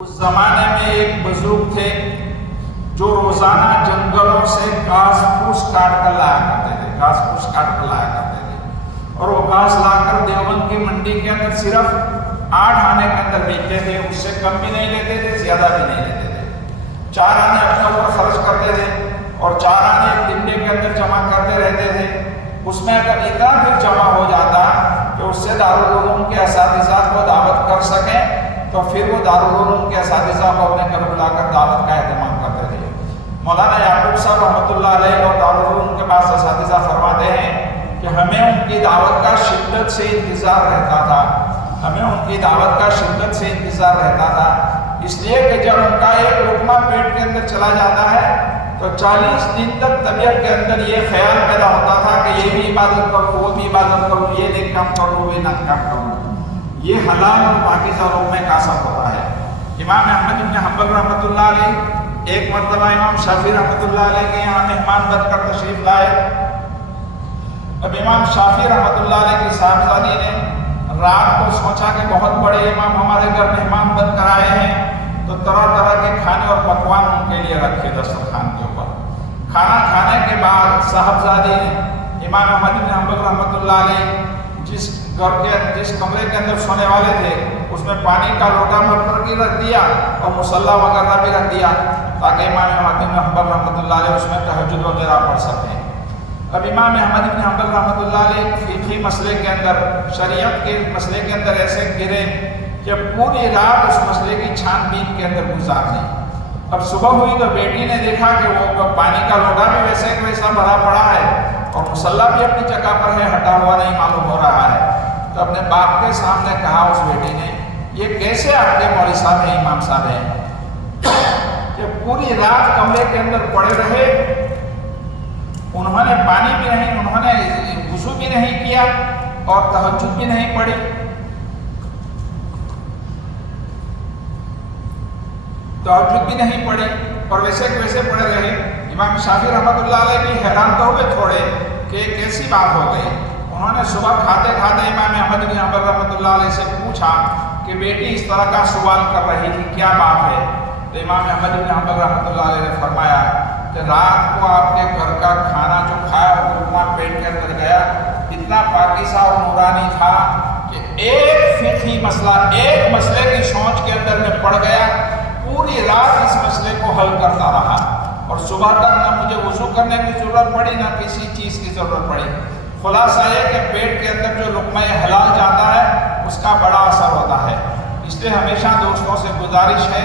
اس زمانے میں ایک بزرگ تھے جو روزانہ جنگلوں سے گھاس پھوس کاٹ کر لایا کرتے تھے اور وہ گھاس لا کر دیوبند کی منڈی کے اندر صرف 8 آنے کے اندر بیچتے تھے، اس سے کم بھی نہیں لیتے تھے، زیادہ بھی نہیں لیتے تھے۔ 4 آنے اپنے اوپر خرچ کرتے تھے اور 4 آنے ایک ڈنڈے کے اندر جمع کرتے رہتے تھے۔ اس میں اگر اتنا بھی جمع ہو جاتا کہ اس سے دارالعلوم کے اساتذہ کو دعوت کر سکیں تو پھر وہ دارالعلوم کے اساتذہ کو اپنے گھر بلا کر دعوت کا اہتمام کرتے تھے۔ مولانا یعقوب صاحب رحمۃ اللہ علیہ اور دارالعلوم کے پاس اساتذہ فرماتے ہیں کہ ہمیں ان کی دعوت کا شدت سے انتظار رہتا تھا، اس لیے کہ جب ان کا ایک لقمہ پیٹ کے اندر چلا جاتا ہے تو 40 دن تک طبیعت کے اندر یہ خیال پیدا ہوتا تھا کہ یہ بھی عبادت کروں، وہ بھی عبادت کروں، یہ نیک کام کروں، وہ نیک کام کروں۔ یہ حلال اور پاکیزہ لقمے کا اثر ہوتا ہے۔ امام احمد بن حنبل رحمۃ اللہ علیہ ایک مرتبہ امام شافعی رحمۃ اللہ علیہ کے یہاں مہمان بن کر تشریف لائے۔ اب امام شافعی رحمۃ اللہ علیہ کی صاحبزادی نے رات کو سوچا کہ بہت بڑے امام ہمارے گھر مہمان بن کر آئے ہیں تو طرح طرح کے کھانے اور پکوان ان کے لیے رکھے دسترخوان کے اوپر۔ کھانا کھانے کے بعد صاحبزادی نے امام احمد بن حنبل رحمۃ اللہ علیہ جس کمرے کے اندر سونے والے تھے اس میں پانی کا لوٹا بھر کر کے رکھ دیا اور مصلی وغیرہ بھی رکھ دیا تاکہ امام احمد بن حنبل رحمۃ اللہ علیہ اس میں تہجد وغیرہ پڑھ سکیں۔ اب امام احمد بن حنبل رحمۃ اللہ علیہ فقہی مسئلے کے اندر، شریعت کے مسئلے کے اندر ایسے گرے کہ پوری رات اس مسئلے کی چھان بین کے اندر گزار دی۔ اب صبح ہوئی تو بیٹی نے دیکھا کہ وہ پانی کا لوٹا بھی ویسا بھرا پڑا ہے اور مصلی بھی اپنی جگہ پر ہے، ہٹا ہوا نہیں معلوم ہو رہا ہے۔ تو اپنے باپ کے سامنے کہا اس بیٹی نے، یہ کیسے آپ کے مولوی صاحب ہیں، امام صاحب ہیں کہ پوری رات کمرے کے اندر پڑے رہے، انہوں نے پانی بھی نہیں، انہوں نے وضو بھی نہیں کیا اور تہجد بھی نہیں پڑھی۔ اور ویسے کے ویسے پڑے رہے۔ امام شافعی رحمۃ اللہ علیہ بھی حیران تو ہوئے تھوڑے کہ کیسی بات ہو گئی۔ انہوں نے صبح کھاتے کھاتے امام احمد بن حنبل رحمۃ اللہ علیہ سے پوچھا کہ بیٹی اس طرح کا سوال کر رہی تھی، کیا بات ہے؟ تو امام احمد بن حنبل رحمۃ اللہ علیہ نے فرمایا کہ رات کو آپ کے گھر کا کھانا جو کھایا وہ اتنا پیٹ کے اندر گیا، اتنا پاکیزہ اور نورانی تھا کہ ایک فقہی مسئلہ، ایک مسئلے کی سوچ کے اندر میں پڑ گیا، پوری رات اس مسئلے کو حل کرتا رہا اور صبح تک نہ مجھے وضو کرنے کی ضرورت پڑی نہ کسی چیز کی ضرورت پڑی۔ خلاصہ یہ کہ پیٹ کے اندر جو لقمہ حلال جاتا ہے اس کا بڑا اثر ہوتا ہے۔ اس لیے ہمیشہ دوستوں سے گزارش ہے